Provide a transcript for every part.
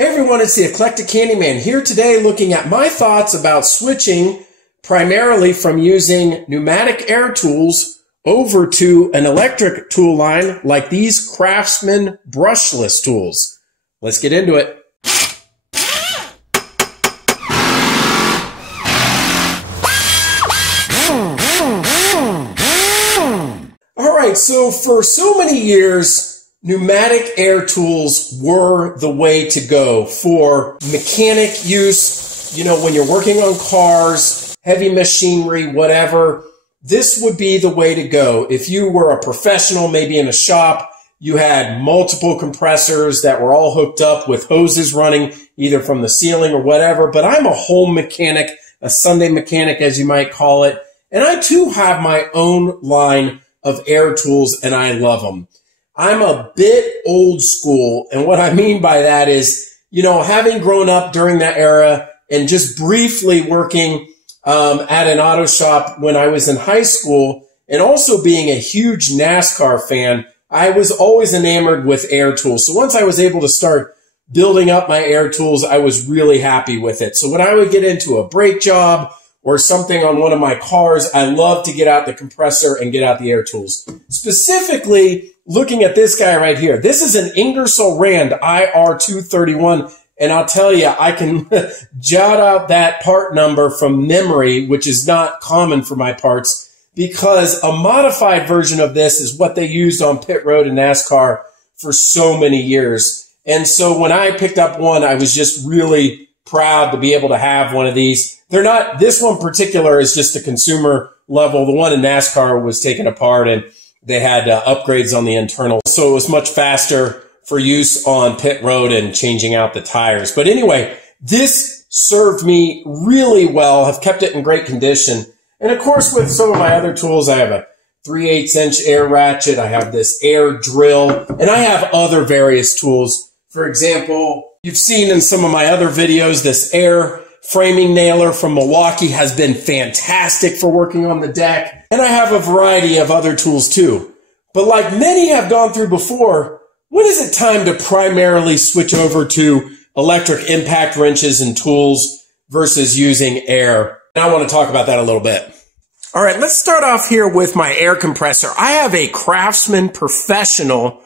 Hey everyone, it's the Eclectic Handyman here today looking at my thoughts about switching primarily from using pneumatic air tools over to an electric tool line like these CRAFTSMAN brushless tools. Let's get into it. Alright, so for so many years, pneumatic air tools were the way to go for mechanic use. You know, when you're working on cars, heavy machinery, whatever, this would be the way to go. If you were a professional, maybe in a shop, you had multiple compressors that were all hooked up with hoses running either from the ceiling or whatever. But I'm a home mechanic, a Sunday mechanic, as you might call it. And I too have my own line of air tools and I love them. I'm a bit old school, and what I mean by that is, you know, having grown up during that era and just briefly working at an auto shop when I was in high school, and also being a huge NASCAR fan, I was always enamored with air tools. So once I was able to start building up my air tools, I was really happy with it. So when I would get into a brake job or something on one of my cars, I love to get out the compressor and get out the air tools. Specifically, looking at this guy right here, this is an Ingersoll Rand IR231, and I'll tell you, I can jot out that part number from memory, which is not common for my parts, because a modified version of this is what they used on pit road in NASCAR for so many years. And so when I picked up one, I was just really proud to be able to have one of these. They're not, this one in particular is just a consumer level. The one in NASCAR was taken apart and they had upgrades on the internal. So it was much faster for use on pit road and changing out the tires. But anyway, this served me really well. I've kept it in great condition. And of course, with some of my other tools, I have a 3/8" air ratchet. I have this air drill, and I have other various tools. For example, you've seen in some of my other videos, this air framing nailer from Milwaukee has been fantastic for working on the deck. And I have a variety of other tools too. But like many have gone through before, when is it time to primarily switch over to electric impact wrenches and tools versus using air? And I want to talk about that a little bit. All right, let's start off here with my air compressor. I have a CRAFTSMAN professional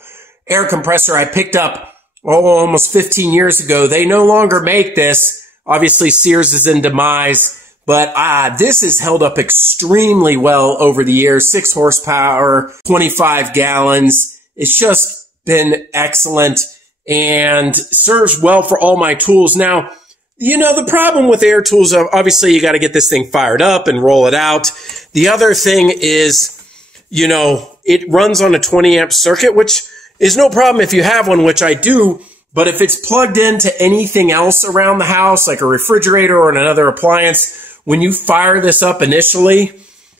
air compressor I picked up almost 15 years ago. They no longer make this. Obviously, Sears is in demise, but this has held up extremely well over the years. 6 horsepower, 25 gallons. It's just been excellent and serves well for all my tools. Now, you know, the problem with air tools, obviously, you got to get this thing fired up and roll it out. The other thing is, you know, it runs on a 20 amp circuit, which is no problem if you have one, which I do. But if it's plugged into anything else around the house, like a refrigerator or another appliance, when you fire this up initially,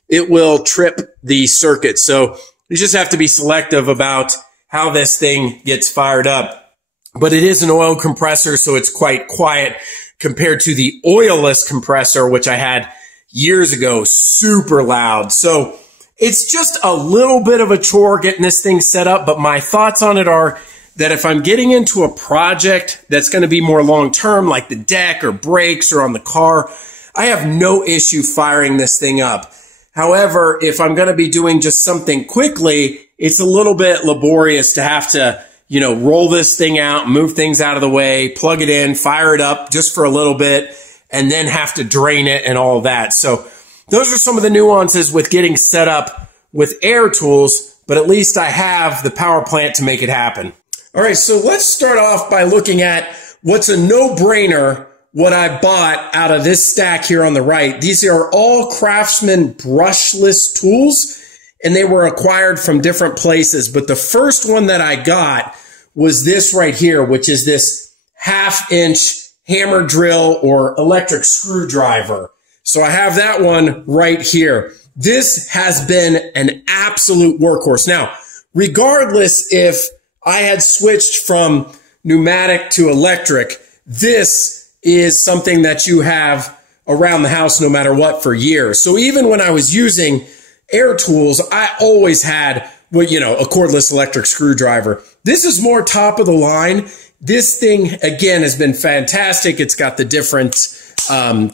it will trip the circuit. So you just have to be selective about how this thing gets fired up. But it is an oil compressor, so it's quite quiet compared to the oilless compressor, which I had years ago, super loud. So it's just a little bit of a chore getting this thing set up, but my thoughts on it are that if I'm getting into a project that's going to be more long-term, like the deck or brakes or on the car, I have no issue firing this thing up. However, if I'm going to be doing just something quickly, it's a little bit laborious to have to, you know, roll this thing out, move things out of the way, plug it in, fire it up just for a little bit, and then have to drain it and all that. So those are some of the nuances with getting set up with air tools, but at least I have the power plant to make it happen. All right, so let's start off by looking at what's a no-brainer, what I bought out of this stack here on the right. These are all CRAFTSMAN brushless tools, and they were acquired from different places. But the first one that I got was this right here, which is this 1/2" Hammerdrill or electric screwdriver. So I have that one right here. This has been an absolute workhorse. Now, regardless if I had switched from pneumatic to electric, this is something that you have around the house no matter what for years. So even when I was using air tools, I always had, well, you know, a cordless electric screwdriver. This is more top of the line. this thing, again, has been fantastic. It's got the different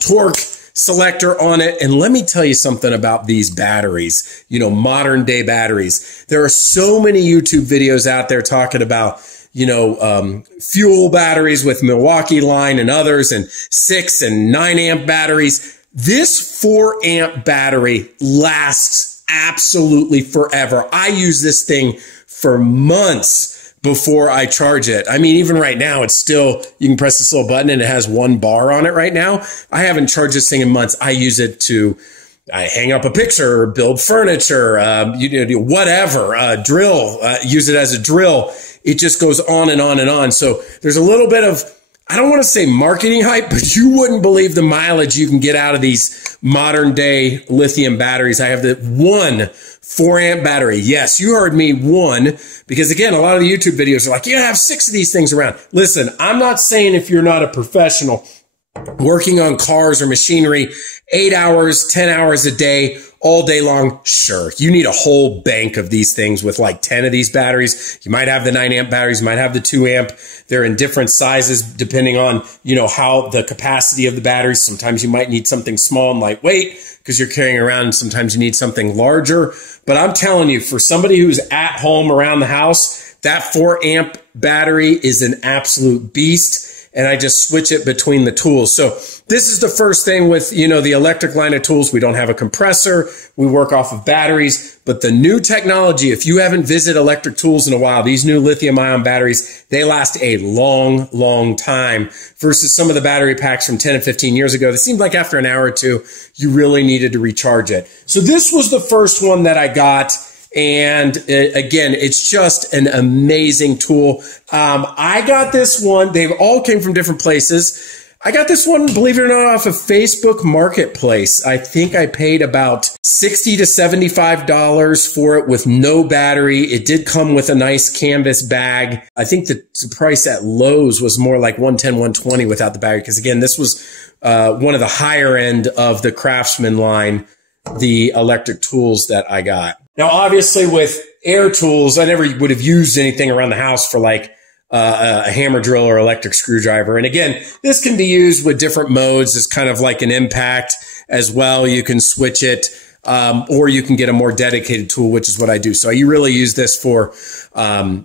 torque selector on it. And let me tell you something about these batteries, you know, modern day batteries. There are so many YouTube videos out there talking about, you know, fuel batteries with Milwaukee line and others, and 6 and 9 amp batteries. This 4 amp battery lasts absolutely forever. I use this thing for months before I charge it. I mean, even right now, it's still, you can press this little button and it has 1 bar on it right now. I haven't charged this thing in months. I use it to hang up a picture, build furniture, you know, whatever, drill, use it as a drill. It just goes on and on and on. So there's a little bit of, I don't want to say marketing hype, but you wouldn't believe the mileage you can get out of these modern day lithium batteries. I have the 1 4 amp battery. Yes, you heard me, 1, because again, a lot of the YouTube videos are like, you have 6 of these things around. Listen, I'm not saying if you're not a professional working on cars or machinery, 8 hours, 10 hours a day, all day long, sure, you need a whole bank of these things with like 10 of these batteries. You might have the 9 amp batteries, you might have the 2 amp. They're in different sizes depending on, you know, how the capacity of the batteries. Sometimes you might need something small and lightweight because you're carrying around, and sometimes you need something larger. But I'm telling you, for somebody who's at home around the house, that 4 amp battery is an absolute beast. And I just switch it between the tools. So this is the first thing with, you know, the electric line of tools. We don't have a compressor. We work off of batteries. But the new technology, if you haven't visited electric tools in a while, these new lithium ion batteries, they last a long, long time versus some of the battery packs from 10 and 15 years ago. It seemed like after an hour or two, you really needed to recharge it. So this was the first one that I got. And again, it's just an amazing tool. I got this one. They all came from different places. I got this one, believe it or not, off of Facebook Marketplace. I think I paid about $60 to $75 for it with no battery. It did come with a nice canvas bag. I think the price at Lowe's was more like $110, $120 without the battery. Because again, this was one of the higher end of the CRAFTSMAN line, the electric tools that I got. Now, obviously, with air tools, I never would have used anything around the house for like a hammer drill or electric screwdriver. And again, this can be used with different modes. It's kind of like an impact as well. You can switch it, or you can get a more dedicated tool, which is what I do. So you really use this for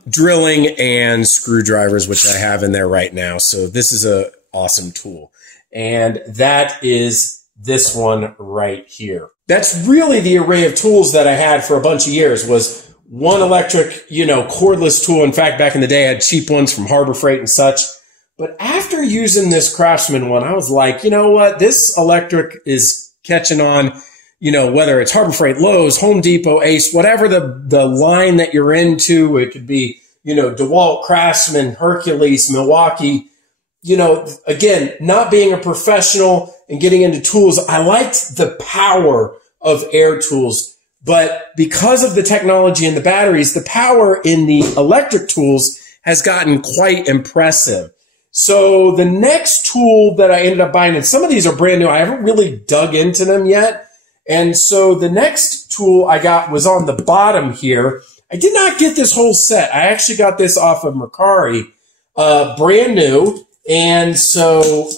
drilling and screwdrivers, which I have in there right now. So this is an awesome tool. And that is this one right here. That's really the array of tools that I had for a bunch of years, was one electric, you know, cordless tool. In fact, back in the day, I had cheap ones from Harbor Freight and such. But after using this CRAFTSMAN one, I was like, you know what? This electric is catching on, you know, whether it's Harbor Freight, Lowe's, Home Depot, Ace, whatever the line that you're into. It could be, you know, DeWalt, CRAFTSMAN, Hercules, Milwaukee. You know, again, not being a professional and getting into tools, I liked the power of air tools. But because of the technology and the batteries, the power in the electric tools has gotten quite impressive. So the next tool that I ended up buying, and some of these are brand new, I haven't really dug into them yet. And so the next tool I got was on the bottom here. I did not get this whole set. I actually got this off of Mercari, brand new. And so,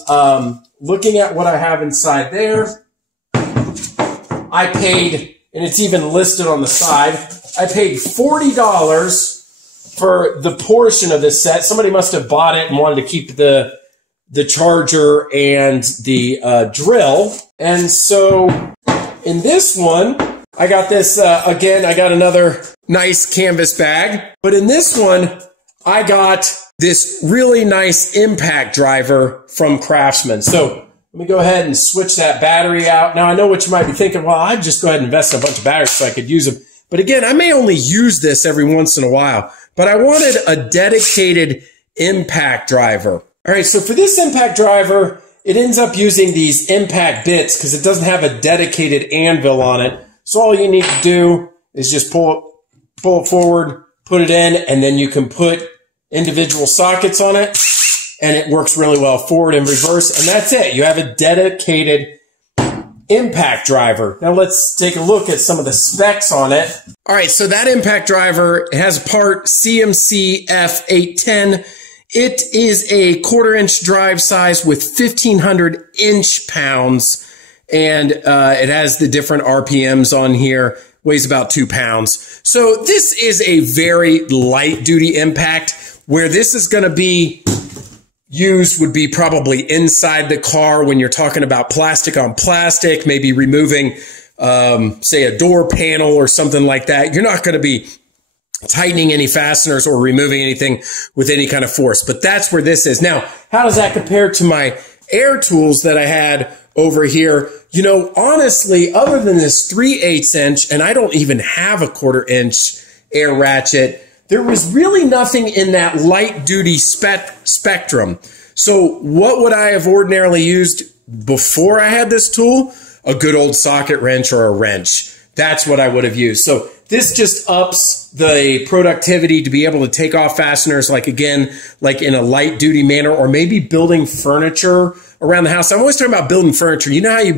looking at what I have inside there, I paid, and it's even listed on the side, I paid $40 for the portion of this set. Somebody must have bought it and wanted to keep the charger and the drill. And so, in this one, I got this, again, I got another nice canvas bag. But in this one, I got this really nice impact driver from CRAFTSMAN. So let me go ahead and switch that battery out. Now, I know what you might be thinking. Well, I'd just go ahead and invest in a bunch of batteries so I could use them. But again, I may only use this every once in a while. But I wanted a dedicated impact driver. All right, so for this impact driver, it ends up using these impact bits because it doesn't have a dedicated anvil on it. So all you need to do is just pull it forward, put it in, and then you can put individual sockets on it, and it works really well forward and reverse, and that's it. You have a dedicated impact driver. Now let's take a look at some of the specs on it. All right, so that impact driver has part CMC F810. It is a 1/4-inch drive size with 1,500 inch-pounds, and it has the different RPMs on here. Weighs about 2 pounds. So this is a very light-duty impact. Where this is going to be used would be probably inside the car when you're talking about plastic on plastic, maybe removing, say, a door panel or something like that. You're not going to be tightening any fasteners or removing anything with any kind of force. But that's where this is. Now, how does that compare to my air tools that I had over here? You know, honestly, other than this 3/8 inch, and I don't even have a 1/4 inch air ratchet, there was really nothing in that light duty spectrum. So what would I have ordinarily used before I had this tool? A good old socket wrench or a wrench. That's what I would have used. So this just ups the productivity to be able to take off fasteners, like again, like in a light duty manner, or maybe building furniture around the house. I'm always talking about building furniture. You know how you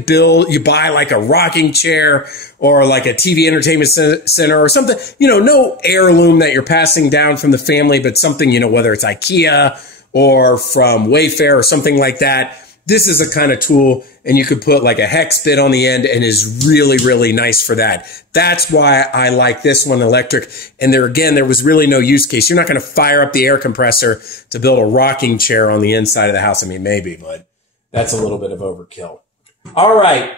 buy like a rocking chair or like a TV entertainment center or something, you know, no heirloom that you're passing down from the family, but something, you know, whether it's IKEA or from Wayfair or something like that. This is a kind of tool, and you could put like a hex bit on the end and is really, really nice for that. That's why I like this one electric. And there, again, there was really no use case. You're not going to fire up the air compressor to build a rocking chair on the inside of the house. I mean, maybe, but that's a little bit of overkill. All right.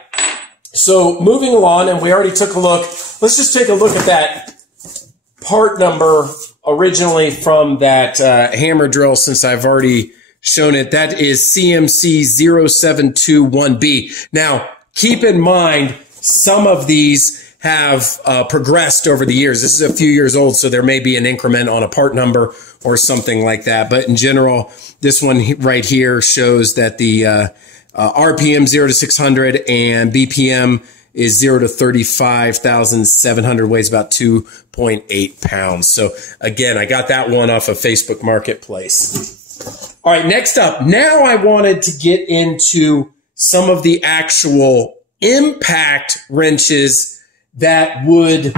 So moving along, and we already took a look. Let's just take a look at that part number originally from that Hammerdrill, since I've already shown it. That is CMC 0721B. Now, keep in mind, some of these have progressed over the years. This is a few years old, so there may be an increment on a part number or something like that. But in general, this one right here shows that the RPM 0 to 600 and BPM is 0 to 35,700, weighs about 2.8 pounds. So again, I got that one off of Facebook Marketplace. All right, next up, now I wanted to get into some of the actual impact wrenches that would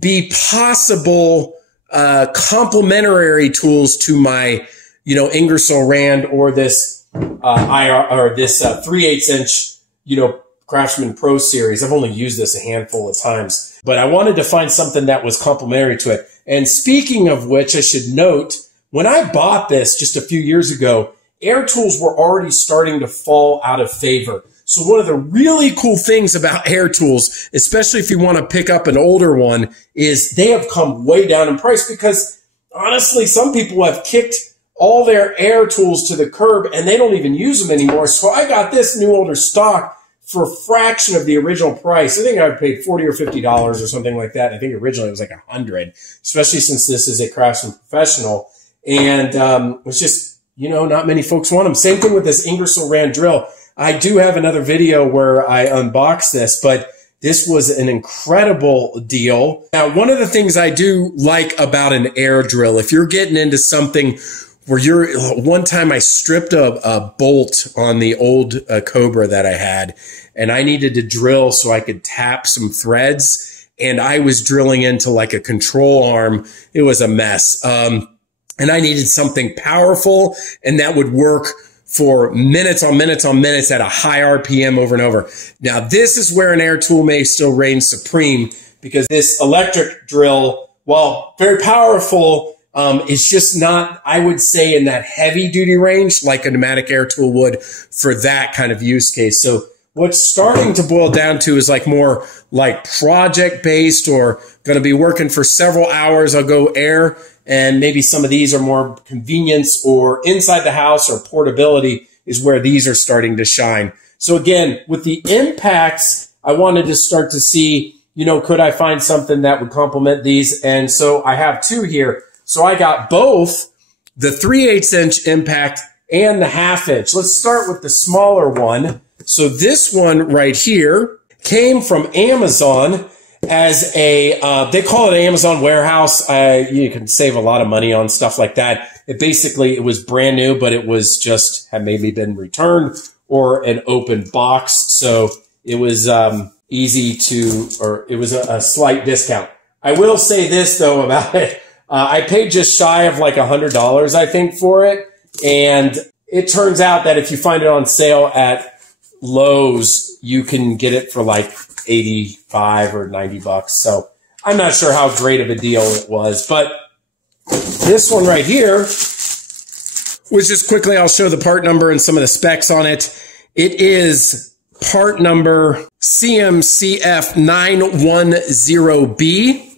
be possible complementary tools to my, you know, Ingersoll Rand or this this 3/8 inch, you know, Craftsman Pro Series. I've only used this a handful of times, but I wanted to find something that was complementary to it. And speaking of which, I should note, when I bought this just a few years ago, air tools were already starting to fall out of favor. So one of the really cool things about air tools, especially if you want to pick up an older one, is they have come way down in price because honestly, some people have kicked all their air tools to the curb and they don't even use them anymore. So I got this new older stock for a fraction of the original price. I think I paid $40 or $50 or something like that. I think originally it was like $100, especially since this is a Craftsman Professional. And it's just, you know, not many folks want them. Same thing with this Ingersoll Rand drill. I do have another video where I unbox this, but this was an incredible deal. Now, one of the things I do like about an air drill, if you're getting into something where one time I stripped a bolt on the old Cobra that I had, and I needed to drill so I could tap some threads, and I was drilling into like a control arm. It was a mess. And I needed something powerful and that would work for minutes on minutes on minutes at a high RPM over and over. Now, this is where an air tool may still reign supreme, because this electric drill, while very powerful, it's just not, I would say, in that heavy duty range like a pneumatic air tool would for that kind of use case. So what's starting to boil down to is like more like project based, or going to be working for several hours. I'll go air. And maybe some of these are more convenience or inside the house, or portability is where these are starting to shine. So again, with the impacts, I wanted to start to see, you know, could I find something that would complement these? And so I have two here. So I got both the 3/8 inch impact and the 1/2 inch. Let's start with the smaller one. So this one right here came from Amazon as a, they call it Amazon warehouse. You can save a lot of money on stuff like that. It was brand new, but it was just, had maybe been returned or an open box. So it was easy to, or it was a slight discount. I will say this though about it. I paid just shy of like $100, I think, for it. And it turns out that if you find it on sale at Lowe's, you can get it for like 85 or 90 bucks. So I'm not sure how great of a deal it was, but this one right here, which just quickly, I'll show the part number and some of the specs on it. It is part number CMCF910B.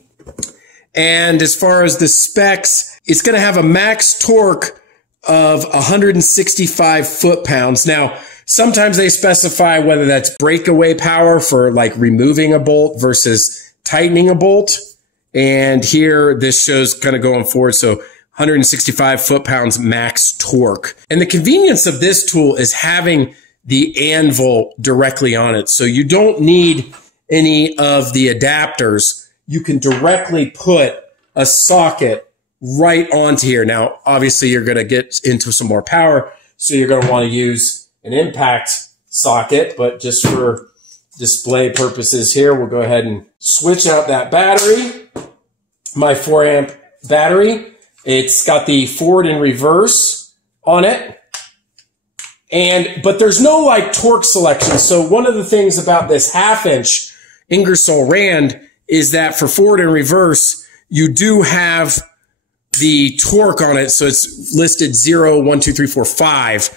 And as far as the specs, it's going to have a max torque of 165 foot-pounds. Now, sometimes they specify whether that's breakaway power for like removing a bolt versus tightening a bolt. And here, this shows kind of going forward. So 165 foot-pounds max torque. And the convenience of this tool is having the anvil directly on it. So you don't need any of the adapters. You can directly put a socket right onto here. Now, obviously, you're going to get into some more power, so you're going to want to use an impact socket, but just for display purposes here, we'll go ahead and switch out that battery, my 4-amp battery. It's got the forward and reverse on it. But there's no like torque selection. So one of the things about this 1/2-inch Ingersoll Rand is that for forward and reverse, you do have the torque on it. So it's listed 0, 1, 2, 3, 4, 5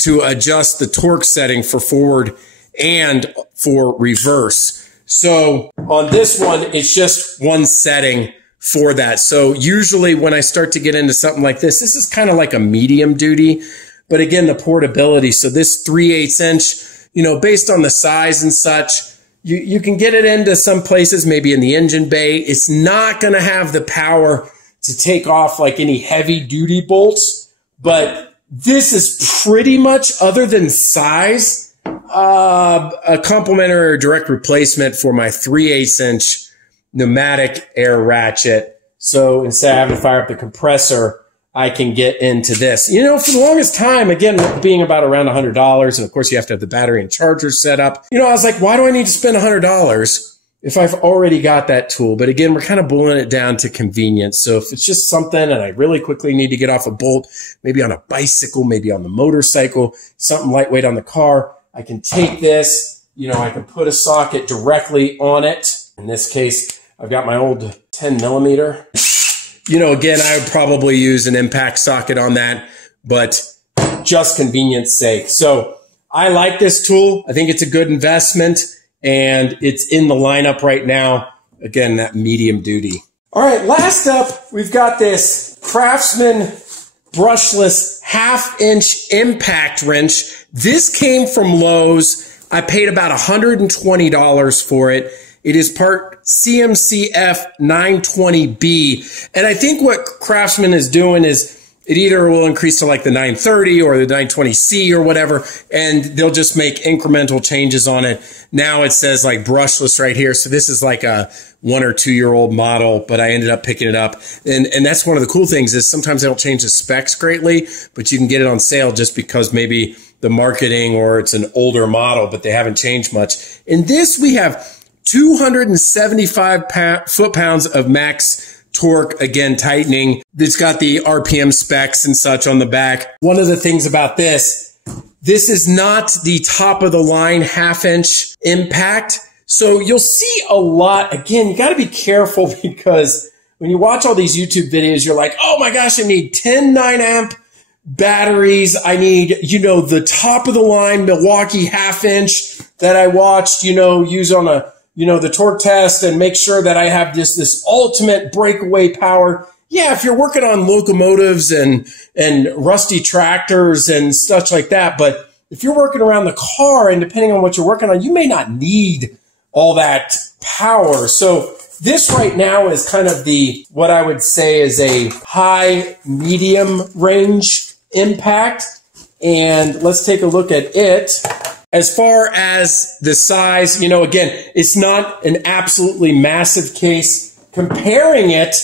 to adjust the torque setting for forward and for reverse. So on this one, it's just one setting for that. So usually when I start to get into something like this is kind of like a medium duty, but again, the portability. So this 3/8 inch, you know, based on the size and such, you can get it into some places, maybe in the engine bay. It's not going to have the power to take off like any heavy duty bolts, but this is pretty much, other than size, a complementary or direct replacement for my 3/8 inch pneumatic air ratchet. So instead of having to fire up the compressor, I can get into this. You know, for the longest time, again, being about around $100, and of course you have to have the battery and charger set up. You know, I was like, why do I need to spend $100 if I've already got that tool? But again, we're kind of boiling it down to convenience. So if it's just something and I really quickly need to get off a bolt, maybe on a bicycle, maybe on the motorcycle, something lightweight on the car, I can take this, you know, I can put a socket directly on it. In this case, I've got my old 10 millimeter. You know, again, I would probably use an impact socket on that, but just convenience sake. So I like this tool. I think it's a good investment, and it's in the lineup right now. Again, that medium duty. All right, last up, we've got this CRAFTSMAN brushless 1/2-inch impact wrench. This came from Lowe's. I paid about $120 for it. It is part CMCF 920B. And I think what CRAFTSMAN is doing is it either will increase to like the 930 or the 920C or whatever, and they'll just make incremental changes on it. Now it says like brushless right here. So this is like a 1 or 2 year old model, but I ended up picking it up. And that's one of the cool things is sometimes they don't change the specs greatly, but you can get it on sale just because maybe the marketing or it's an older model, but they haven't changed much. In this, we have 275 foot-pounds of max torque, again, tightening. It's got the RPM specs and such on the back. One of the things about this is not the top of the line 1/2-inch impact. So you'll see a lot. Again, you got to be careful because when you watch all these YouTube videos, you're like, oh my gosh, I need 10 9-amp batteries. I need, you know, the top of the line Milwaukee 1/2-inch that I watched, you know, use on a, you know, the torque test and make sure that I have this ultimate breakaway power. Yeah, if you're working on locomotives and rusty tractors and such like that, but if you're working around the car and depending on what you're working on, you may not need all that power. So this right now is kind of the, what I would say is a high medium range impact. And let's take a look at it. As far as the size, you know, again, it's not an absolutely massive case. Comparing it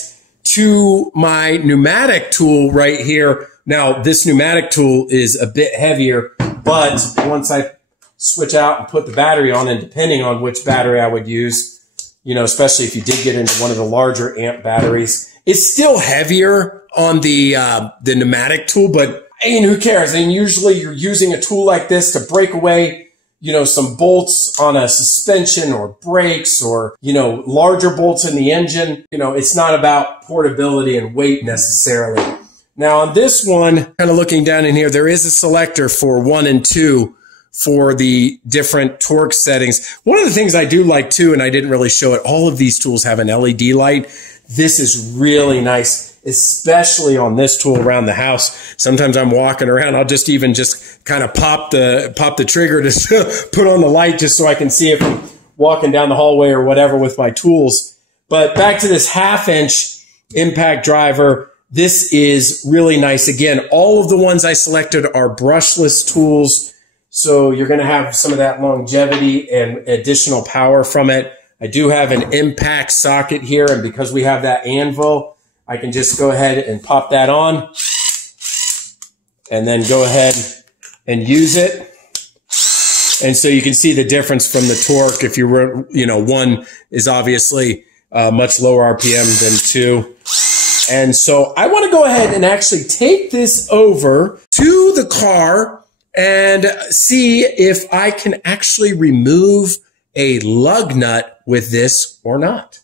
to my pneumatic tool right here. Now, this pneumatic tool is a bit heavier, but once I switch out and put the battery on, and depending on which battery I would use, you know, especially if you did get into one of the larger amp batteries. It's still heavier on the pneumatic tool, but I mean, who cares? I mean, usually you're using a tool like this to break away, you know, some bolts on a suspension or brakes or, you know, larger bolts in the engine. You know, it's not about portability and weight necessarily. Now on this one, kind of looking down in here, there is a selector for 1 and 2 for the different torque settings. One of the things I do like too, and I didn't really show it, all of these tools have an LED light. This is really nice, especially on this tool around the house. Sometimes I'm walking around, I'll just kind of pop the trigger to put on the light just so I can see if I'm walking down the hallway or whatever with my tools. But back to this 1/2-inch impact driver. This is really nice. Again, all of the ones I selected are brushless tools, so you're going to have some of that longevity and additional power from it. I do have an impact socket here, and because we have that anvil, I can just go ahead and pop that on and then go ahead and use it. And so you can see the difference from the torque. If you were, you know, 1 is obviously much lower RPM than 2. And so I want to go ahead and actually take this over to the car and see if I can actually remove a lug nut with this or not.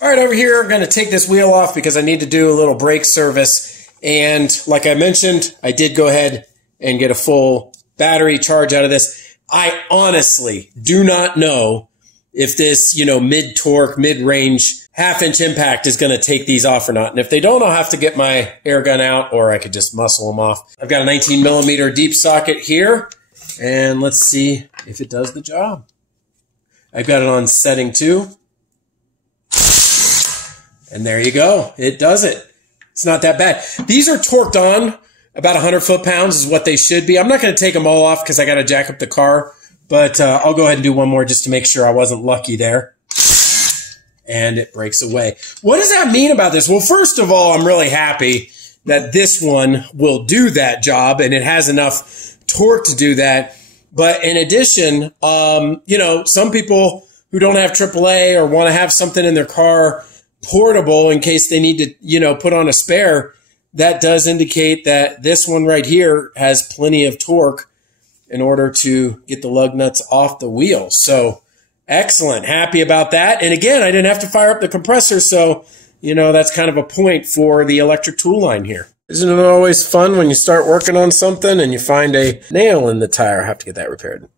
All right, over here, I'm going to take this wheel off because I need to do a little brake service. And like I mentioned, I did go ahead and get a full battery charge out of this. I honestly do not know if this, you know, mid-torque, mid-range 1/2-inch impact is going to take these off or not. And if they don't, I'll have to get my air gun out, or I could just muscle them off. I've got a 19mm deep socket here, and let's see if it does the job. I've got it on setting 2. And there you go. It does it. It's not that bad. These are torqued on. About 100 foot-pounds is what they should be. I'm not going to take them all off because I got to jack up the car. But I'll go ahead and do one more just to make sure I wasn't lucky there. And it breaks away. What does that mean about this? Well, first of all, I'm really happy that this one will do that job, and it has enough torque to do that. But in addition, you know, some people who don't have AAA or want to have something in their car portable in case they need to, you know, put on a spare, that does indicate that this one right here has plenty of torque in order to get the lug nuts off the wheel. So excellent. Happy about that. And again, I didn't have to fire up the compressor. So, you know, that's kind of a point for the electric tool line here. Isn't it always fun when you start working on something and you find a nail in the tire? I have to get that repaired.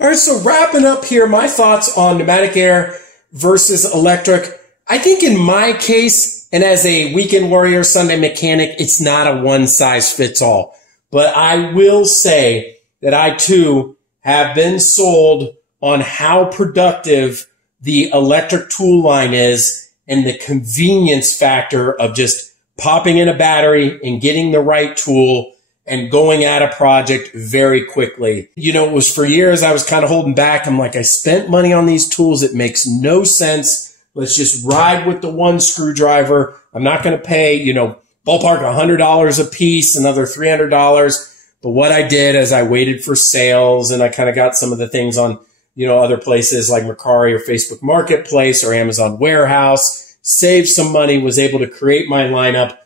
All right, so wrapping up here, my thoughts on pneumatic air versus electric. I think in my case, and as a weekend warrior, Sunday mechanic, it's not a one-size-fits-all. But I will say that I, too, have been sold on how productive the electric tool line is and the convenience factor of just popping in a battery and getting the right tool and going at a project very quickly. You know, it was for years I was kind of holding back. I'm like, I spent money on these tools. It makes no sense. Let's just ride with the one screwdriver. I'm not going to pay, you know, ballpark $100 a piece, another $300. But what I did is I waited for sales, and I kind of got some of the things on, you know, other places like Mercari or Facebook Marketplace or Amazon Warehouse, saved some money, was able to create my lineup.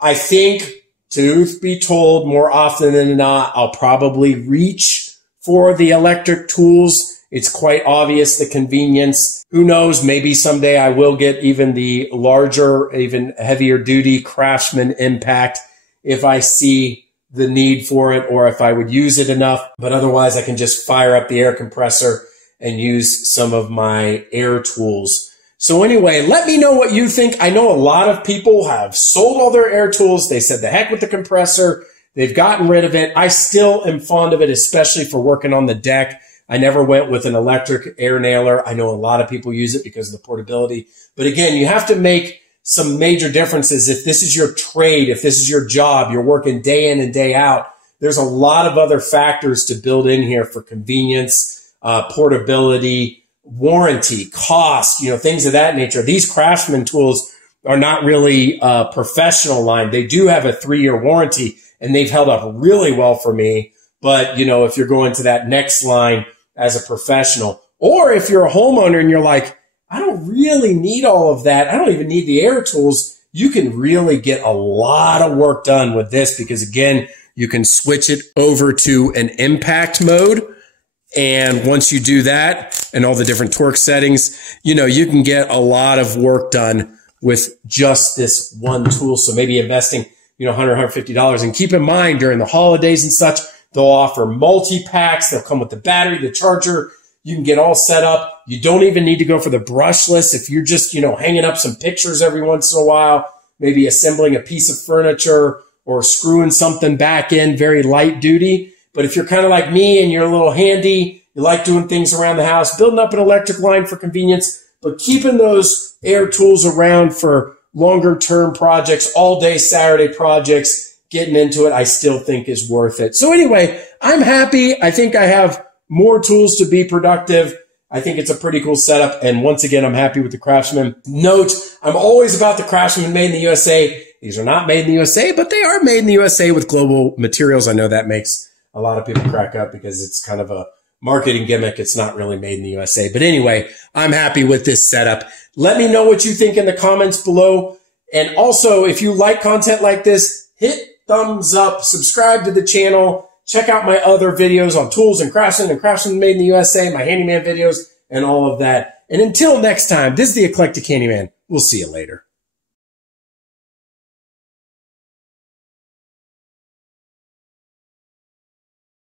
I think, truth be told, more often than not, I'll probably reach for the electric tools. It's quite obvious, the convenience. Who knows, maybe someday I will get even the larger, even heavier duty CRAFTSMAN impact if I see the need for it or if I would use it enough. But otherwise, I can just fire up the air compressor and use some of my air tools. So anyway, let me know what you think. I know a lot of people have sold all their air tools. They said the heck with the compressor. They've gotten rid of it. I still am fond of it, especially for working on the deck. I never went with an electric air nailer. I know a lot of people use it because of the portability. But again, you have to make some major differences. If this is your trade, if this is your job, you're working day in and day out, there's a lot of other factors to build in here for convenience, portability, warranty, cost, you know, things of that nature. These CRAFTSMAN tools are not really a professional line. They do have a 3-year warranty, and they've held up really well for me. But, you know, if you're going to that next line as a professional, or if you're a homeowner and you're like, I don't really need all of that. I don't even need the air tools. You can really get a lot of work done with this because, again, you can switch it over to an impact mode. And once you do that and all the different torque settings, you know, you can get a lot of work done with just this one tool. So maybe investing, you know, $100, $150. And keep in mind, during the holidays and such, they'll offer multi-packs. They'll come with the battery, the charger. You can get all set up. You don't even need to go for the brushless. If you're just, you know, hanging up some pictures every once in a while, maybe assembling a piece of furniture or screwing something back in, very light duty. But if you're kind of like me and you're a little handy, you like doing things around the house, building up an electric line for convenience, but keeping those air tools around for longer term projects, all day Saturday projects, getting into it, I still think is worth it. So anyway, I'm happy. I think I have more tools to be productive. I think it's a pretty cool setup. And once again, I'm happy with the Craftsman. Note, I'm always about the Craftsman made in the USA. These are not made in the USA, but they are made in the USA with global materials. I know that makes a lot of people crack up because it's kind of a marketing gimmick. It's not really made in the USA. But anyway, I'm happy with this setup. Let me know what you think in the comments below. And also, if you like content like this, hit thumbs up, subscribe to the channel, check out my other videos on tools and Craftsman made in the USA, my handyman videos, and all of that. And until next time, this is the Eclectic Handyman. We'll see you later.